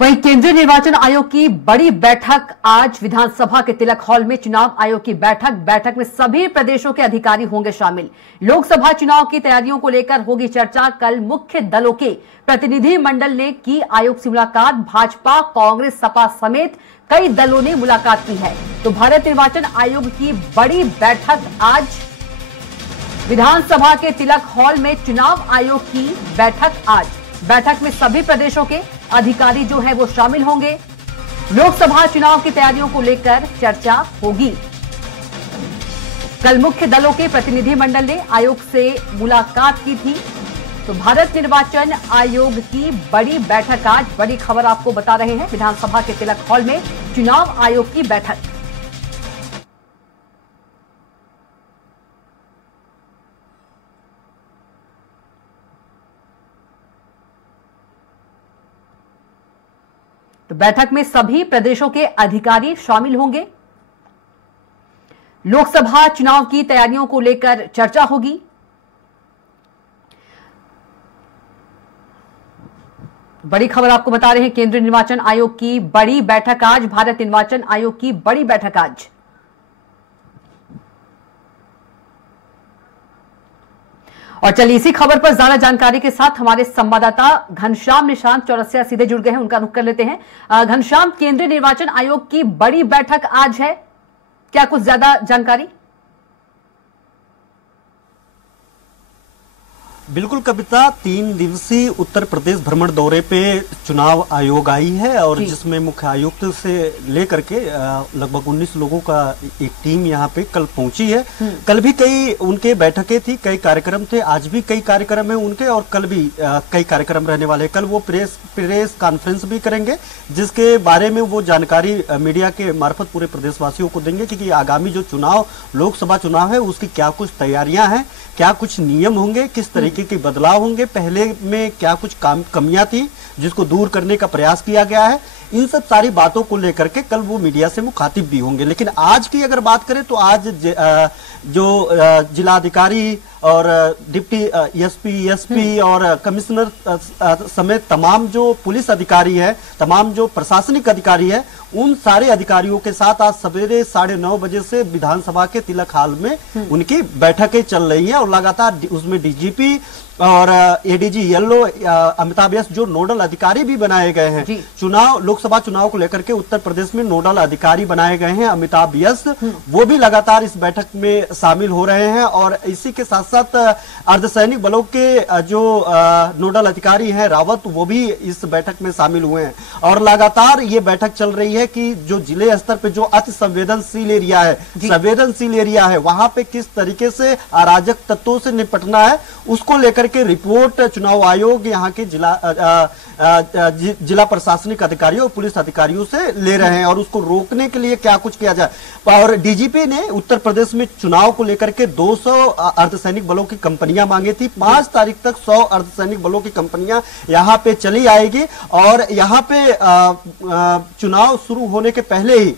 वहीं केंद्रीय निर्वाचन आयोग की बड़ी बैठक आज विधानसभा के तिलक हॉल में। चुनाव आयोग की बैठक में सभी प्रदेशों के अधिकारी होंगे शामिल। लोकसभा चुनाव की तैयारियों को लेकर होगी चर्चा। कल मुख्य दलों के प्रतिनिधि मंडल ने की आयोग से मुलाकात। भाजपा, कांग्रेस, सपा समेत कई दलों ने मुलाकात की है। तो भारत निर्वाचन आयोग की बड़ी बैठक आज विधानसभा के तिलक हॉल में। चुनाव आयोग की बैठक में सभी प्रदेशों के अधिकारी जो है वो शामिल होंगे। लोकसभा चुनाव की तैयारियों को लेकर चर्चा होगी। कल मुख्य दलों के प्रतिनिधि मंडल ने आयोग से मुलाकात की थी। तो भारत निर्वाचन आयोग की बड़ी बैठक आज, बड़ी खबर आपको बता रहे हैं। विधानसभा के तिलक हॉल में चुनाव आयोग की बैठक। तो बैठक में सभी प्रदेशों के अधिकारी शामिल होंगे। लोकसभा चुनाव की तैयारियों को लेकर चर्चा होगी। बड़ी खबर आपको बता रहे हैं, केंद्रीय निर्वाचन आयोग की बड़ी बैठक आज, भारत निर्वाचन आयोग की बड़ी बैठक आज। और चलिए इसी खबर पर ज्यादा जानकारी के साथ हमारे संवाददाता घनश्याम निशांत चौरसिया सीधे जुड़ गए हैं, उनका रुख कर लेते हैं। घनश्याम, केंद्रीय निर्वाचन आयोग की बड़ी बैठक आज है, क्या कुछ ज्यादा जानकारी? बिल्कुल कविता, 3 दिवसीय उत्तर प्रदेश भ्रमण दौरे पे चुनाव आयोग आई है और जिसमें मुख्य आयुक्त से लेकर के लगभग 19 लोगों का एक टीम यहाँ पे कल पहुंची है। कल भी कई उनके बैठकें थी, कई कार्यक्रम थे, आज भी कई कार्यक्रम है उनके और कल भी कई कार्यक्रम रहने वाले। कल वो प्रेस कॉन्फ्रेंस भी करेंगे जिसके बारे में वो जानकारी मीडिया के मार्फत पूरे प्रदेशवासियों को देंगे कि आगामी जो चुनाव, लोकसभा चुनाव है उसकी क्या कुछ तैयारियां हैं, क्या कुछ नियम होंगे, किस तरीके के बदलाव होंगे, पहले में क्या कुछ कमियां थी जिसको दूर करने का प्रयास किया गया है। इन सब सारी बातों को लेकर के कल वो मीडिया से मुखातिब भी होंगे। लेकिन आज की अगर बात करें तो आज जो जिलाधिकारी और डिप्टी एसपी और कमिश्नर समेत तमाम जो पुलिस अधिकारी है, तमाम जो प्रशासनिक अधिकारी है, उन सारे अधिकारियों के साथ आज सवेरे 9:30 बजे से विधानसभा के तिलक हॉल में उनकी बैठकें चल रही हैं और लगातार उसमें डीजीपी और एडीजी येलो अमिताभ यस जो नोडल अधिकारी भी बनाए गए हैं। लोकसभा चुनाव को लेकर के उत्तर प्रदेश में नोडल अधिकारी बनाए गए हैं अमिताभ यस, वो भी लगातार इस बैठक में शामिल हो रहे हैं। और इसी के साथ साथ अर्धसैनिक बलों के जो नोडल अधिकारी हैं रावत, वो भी इस बैठक में शामिल हुए हैं। और लगातार ये बैठक चल रही है कि जो जिले स्तर पे जो अति संवेदनशील एरिया है वहां पे किस तरीके से अराजक तत्वों से निपटना है, उसको लेकर के रिपोर्ट चुनाव आयोग यहाँ के जिला प्रशासनिक अधिकारियों और पुलिस अधिकारियों से ले रहे हैं और उसको रोकने के लिए क्या कुछ किया जाए। और डीजीपी ने उत्तर प्रदेश में चुनाव को लेकर के 200 अर्धसैनिक बलों की कंपनियां मांगी थी। 5 तारीख तक 100 अर्धसैनिक बलों की कंपनियां यहां पे चली आएगी और यहां पे चुनाव शुरू होने के पहले ही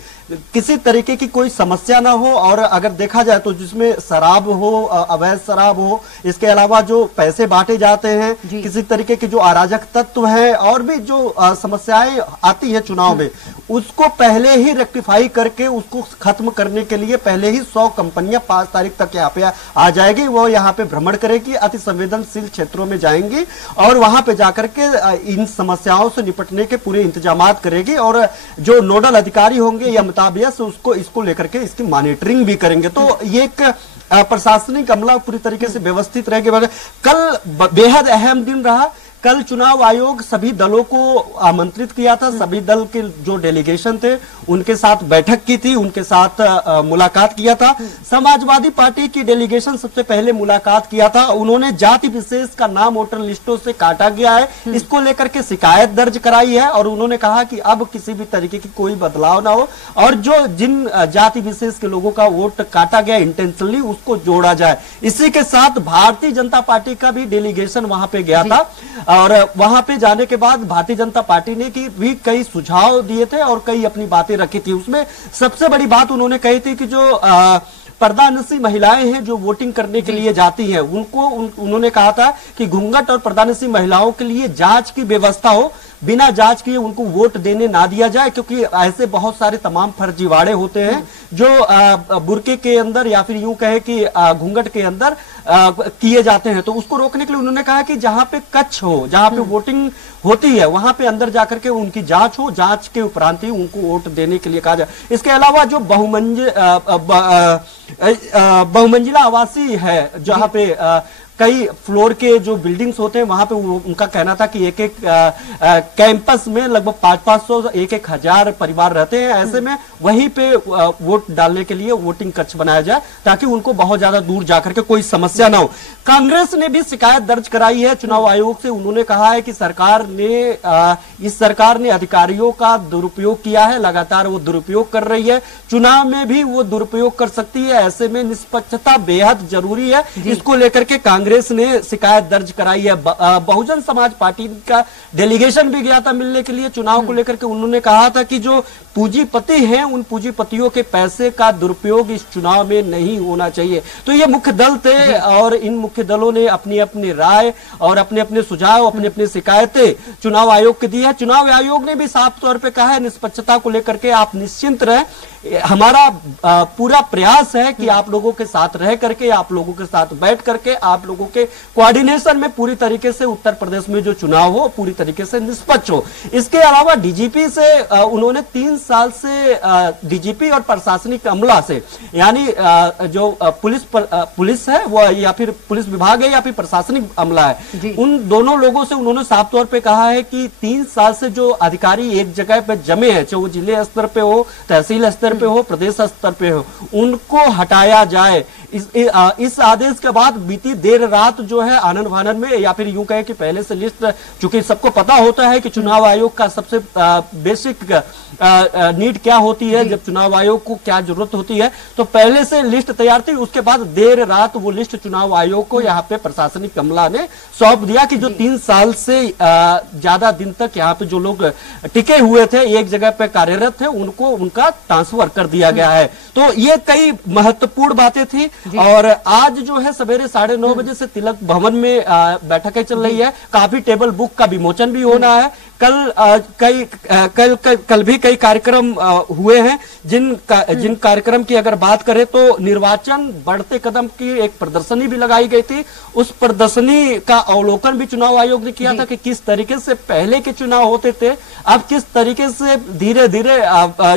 किसी तरीके की कोई समस्या ना हो। और अगर देखा जाए तो जिसमें शराब हो, अवैध शराब हो, इसके अलावा जो पैसे बांटे जाते हैं, किसी तरीके के जो अराजक तत्व है और भी जो समस्याएं आती है चुनाव में, उसको पहले ही रेक्टिफाई करके उसको खत्म करने के लिए पहले ही 100 कंपनियां 5 तारीख तक यहाँ पे आ जाएगी। वो यहाँ पे भ्रमण करेगी, अति संवेदनशील क्षेत्रों में जाएंगी और वहां पे जाकर के इन समस्याओं से निपटने के पूरे इंतजाम करेगी। और जो नोडल अधिकारी होंगे या उसको इसको लेकर के इसकी मॉनिटरिंग भी करेंगे। तो ये एक प्रशासनिक अमला पूरी तरीके से व्यवस्थित रहेगा। कल बेहद अहम दिन रहा। कल चुनाव आयोग सभी दलों को आमंत्रित किया था, सभी दल के जो डेलीगेशन थे उनके साथ बैठक की थी, उनके साथ मुलाकात किया था। समाजवादी पार्टी की डेलीगेशन सबसे पहले मुलाकात किया था। उन्होंने जाति विशेष का नाम वोटर लिस्टों से काटा गया है, इसको लेकर के शिकायत दर्ज कराई है और उन्होंने कहा कि अब किसी भी तरीके की कोई बदलाव ना हो और जो जिन जाति विशेष के लोगों का वोट काटा गया इंटेंशनली उसको जोड़ा जाए। इसी के साथ भारतीय जनता पार्टी का भी डेलीगेशन वहां पे गया था और वहां पे जाने के बाद भारतीय जनता पार्टी ने भी कई सुझाव दिए थे और कई अपनी बातें रखी थी। उसमें सबसे बड़ी बात उन्होंने कही थी कि जो पर्दानसी महिलाएं हैं जो वोटिंग करने के लिए जाती हैं, उन्होंने कहा था कि घूंघट और पर्दानसी महिलाओं के लिए जांच की व्यवस्था हो, बिना जांच किए उनको वोट देने ना दिया जाए, क्योंकि ऐसे बहुत सारे तमाम फर्जीवाड़े होते हैं जो बुर्के के अंदर या फिर यूं कहे कि घूंघट के अंदर किए जाते हैं। तो उसको रोकने के लिए उन्होंने कहा कि जहां पे कच्छ हो, जहां पे वोटिंग होती है, वहां पे अंदर जाकर के उनकी जांच हो, जांच के उपरांत ही उनको वोट देने के लिए कहा जाए। इसके अलावा जो बहुमंजिला आवासीय है, जहां पे कई फ्लोर के जो बिल्डिंग्स होते हैं, वहां पे उनका कहना था कि एक एक कैंपस में लगभग 500 एक हजार परिवार रहते हैं। ऐसे में वहीं पे वोट डालने के लिए वोटिंग कक्ष बनाया जाए ताकि उनको बहुत ज्यादा दूर जाकर के कोई समस्या ना हो। कांग्रेस ने भी शिकायत दर्ज कराई है चुनाव आयोग से। उन्होंने कहा है कि इस सरकार ने अधिकारियों का दुरुपयोग किया है, लगातार वो दुरुपयोग कर रही है, चुनाव में भी वो दुरुपयोग कर सकती है। ऐसे में निष्पक्षता बेहद जरूरी है। इसको लेकर के कांग्रेस ने शिकायत दर्ज कराई है। बहुजन समाज पार्टी का डेलीगेशन भी गया था मिलने के लिए चुनाव को लेकर के। उन्होंने कहा था कि जो पूंजीपति हैं, उन पूंजीपतियों के पैसे का दुरुपयोग इस चुनाव में नहीं होना चाहिए। तो ये मुख्य दल थे और इन मुख्य दलों ने अपनी अपनी राय और अपने अपने सुझाव, अपनी अपनी शिकायतें चुनाव आयोग को दी है। चुनाव आयोग ने भी साफ तौर पे कहा है निष्पक्षता को लेकर के आप निश्चिंत रहें, हमारा पूरा प्रयास है कि आप लोगों के साथ रह करके, आप लोगों के साथ बैठ करके, आप लोगों के कोऑर्डिनेशन में पूरी तरीके से उत्तर प्रदेश में जो चुनाव हो पूरी तरीके से निष्पक्ष हो। इसके अलावा डीजीपी से उन्होंने 3 साल से डीजीपी और प्रशासनिक अमला से, यानी जो पुलिस है वो या फिर पुलिस विभाग है या फिर प्रशासनिक अमला है, उन दोनों लोगों से उन्होंने साफ तौर पे कहा है कि 3 साल से जो अधिकारी एक जगह पे जमे हैं, चाहे वो जिले स्तर पे हो, तहसील स्तर पे हो, प्रदेश स्तर पे हो, उनको हटाया जाए। इस आदेश के बाद बीती देर रात जो है आनंद फानन में, या फिर यूं कहे कि पहले से लिस्ट, चूंकि सबको पता होता है कि चुनाव आयोग का सबसे बेसिक नीड क्या होती है, जब चुनाव आयोग को क्या जरूरत होती है, तो पहले से लिस्ट तैयार थी। उसके बाद देर रात वो लिस्ट चुनाव आयोग को यहाँ पे प्रशासनिक अमला ने सौंप दिया कि जो 3 साल से ज्यादा दिन तक यहाँ पे जो लोग टिके हुए थे, एक जगह पे कार्यरत थे, उनको उनका ट्रांसफर कर दिया गया है। तो ये कई महत्वपूर्ण बातें थी। और आज जो है सवेरे 9:30 बजे से तिलक भवन में बैठकें चल रही है। काफी टेबल बुक का विमोचन भी होना है। कल भी कई कार्यक्रम हुए हैं, जिन कार्यक्रम की अगर बात करें तो निर्वाचन बढ़ते कदम की एक प्रदर्शनी भी लगाई गई थी। उस प्रदर्शनी का अवलोकन भी चुनाव आयोग ने किया था कि किस तरीके से पहले के चुनाव होते थे, अब किस तरीके से धीरे धीरे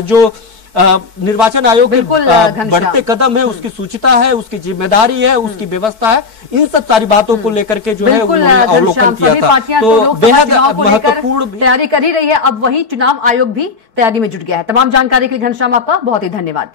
जो निर्वाचन आयोग के बढ़ते कदम है, उसकी सूचिता है, उसकी जिम्मेदारी है, उसकी व्यवस्था है, इन सब सारी बातों को लेकर के जो है उन्होंने अवलोकन किया था। तो बेहद महत्वपूर्ण तैयारी कर ही रही है। अब वही चुनाव आयोग भी तैयारी में जुट गया है। तमाम जानकारी के लिए घनश्याम आपका बहुत ही धन्यवाद।